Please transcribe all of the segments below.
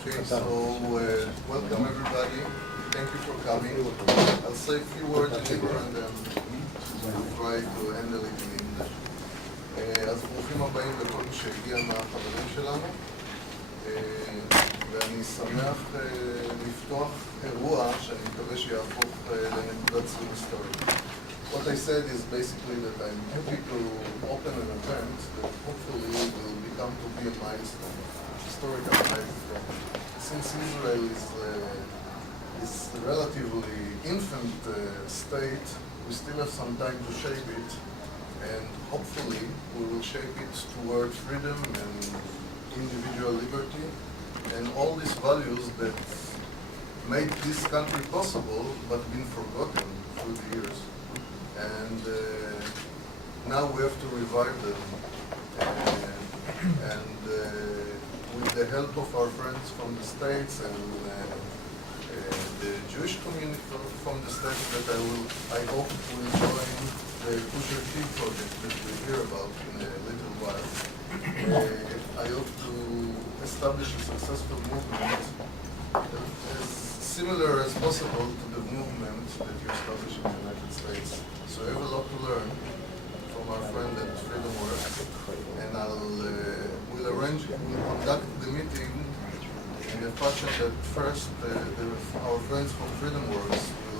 Okay, so welcome everybody. Thank you for coming. I'll say a few words in Hebrew and then try to handle it in English. אז ברוכים הבאים לכל מי שהגיע מהחברים שלנו. ואני שמח לפתוח אירוע שאני מקווה שיהפוך לנקודת ציון היסטורית. What I said is basically that I'm happy to open an event that hopefully will become to be a milestone, historical milestone. Since Israel is a relatively infant state, we still have some time to shape it, and hopefully we will shape it toward freedom and individual liberty, and all these values that made this country possible but been forgotten through the years. And now we have to revive them, and with the help of our friends from the States and the Jewish community from the States that I hope will join the Kosher Tea project that we'll hear about in a little while. I hope to establish a successful movement as similar as possible to the movement that you established in the United States. So I have a lot to learn from our friend at FreedomWork, and we'll conduct the meeting in a fashion that first our friends from FreedomWork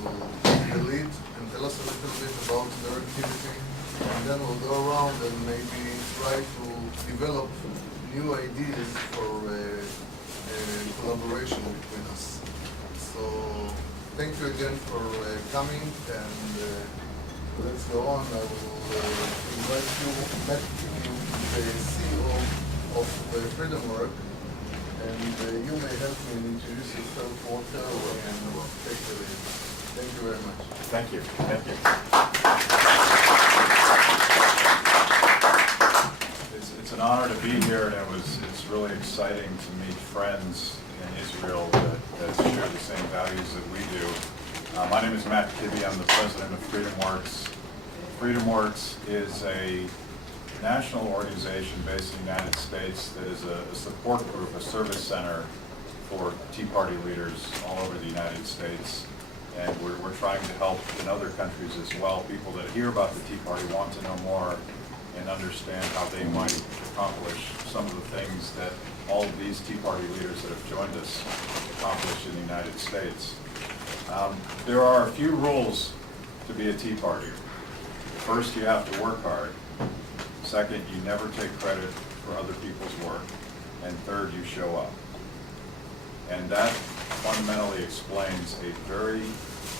will take the lead and tell us a little bit about their activity, and then we'll go around and maybe try to develop new ideas for collaboration between us. So thank you again for coming, and let's go on. I will invite you, Matt Kibbe, the CEO of FreedomWork, and you may help me introduce yourself, Walter, and take the lead. Thank you very much. Thank you. Thank you. It's an honor to be here, and it's really exciting to meet friends in Israel that share the same values that we do. My name is Matt Kibbe. I'm the president of FreedomWorks. FreedomWorks is a national organization based in the United States that is a support group, a service center for Tea Party leaders all over the United States. And we're trying to help in other countries as well. People that hear about the Tea Party want to know more and understand how they might accomplish some of the things that all of these Tea Party leaders that have joined us accomplish in the United States. There are a few rules to be a Tea Partier. First, you have to work hard. Second, you never take credit for other people's work. And third, you show up. And that fundamentally explains a very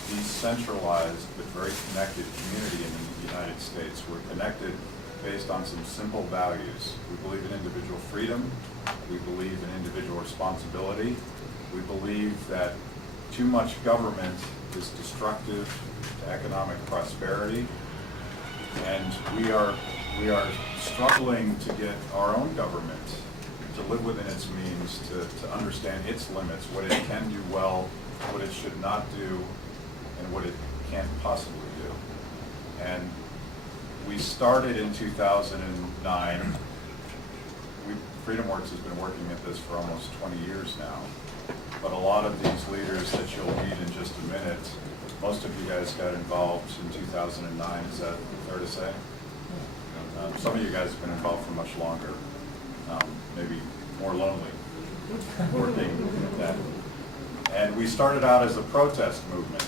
decentralized but very connected community in the United States. We're connected based on some simple values. We believe in individual freedom. We believe in individual responsibility. We believe that too much government is destructive to economic prosperity. And we are struggling to get our own government to live within its means, to understand its limits, what it can do well, what it should not do, and what it can't possibly do. And we started in 2009. FreedomWorks has been working at this for almost 20 years now. But a lot of these leaders that you'll meet in just a minute, most of you guys got involved in 2009. Is that fair to say? Some of you guys have been involved for much longer, maybe more lonely, working that. And we started out as a protest movement.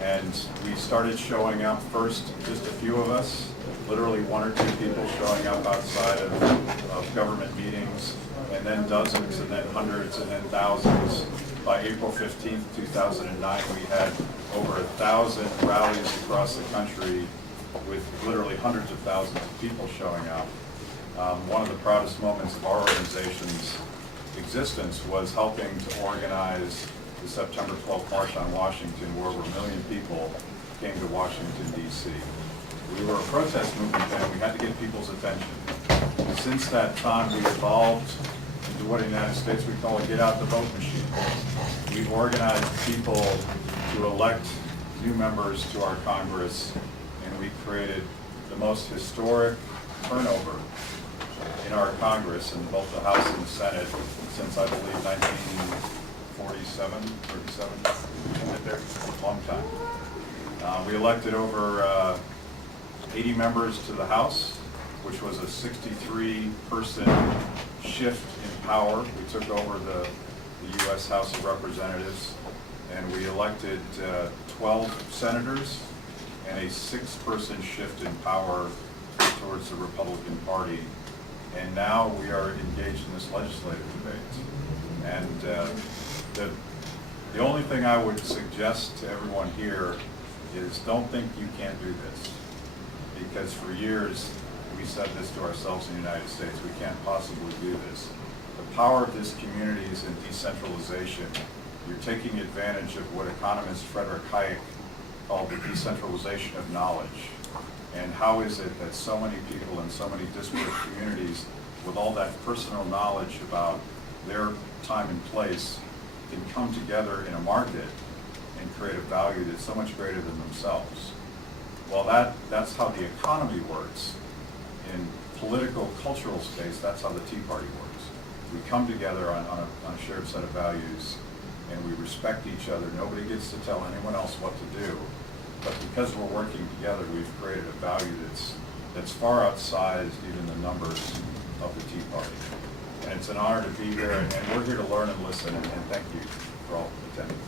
And we started showing up first, just a few of us, literally one or two people showing up outside of government meetings, and then dozens, and then hundreds, and then thousands. By April 15th, 2009, we had over 1,000 rallies across the country with literally hundreds of thousands of people showing up. One of the proudest moments of our organization's existence was helping to organize the September 12th March on Washington, where over 1 million people came to Washington, D.C. We were a protest movement then. We had to get people's attention. Since that time, we evolved into what in the United States we call a get-out-the-vote machine. We've organized people to elect new members to our Congress, and we created the most historic turnover in our Congress, in both the House and the Senate, since I believe 1947, 37, right there, a long time. We elected over 80 members to the House, which was a 63-person shift in power. We took over the U.S. House of Representatives, and we elected 12 senators and a 6-person shift in power towards the Republican Party. And now we are engaged in this legislative debate. And the only thing I would suggest to everyone here is don't think you can't do this. Because for years, we said this to ourselves in the United States, we can't possibly do this. The power of this community is in decentralization. You're taking advantage of what economist Frederick Hayek called the decentralization of knowledge. And how is it that so many people in so many disparate communities with all that personal knowledge about their time and place can come together in a market and create a value that's so much greater than themselves? Well, that's how the economy works. In political, cultural space, that's how the Tea Party works. We come together on a shared set of values, and we respect each other. Nobody gets to tell anyone else what to do. But because we're working together, we've created a value that's far outsized even the numbers of the Tea Party. And it's an honor to be here, and we're here to learn and listen, and thank you for all attending.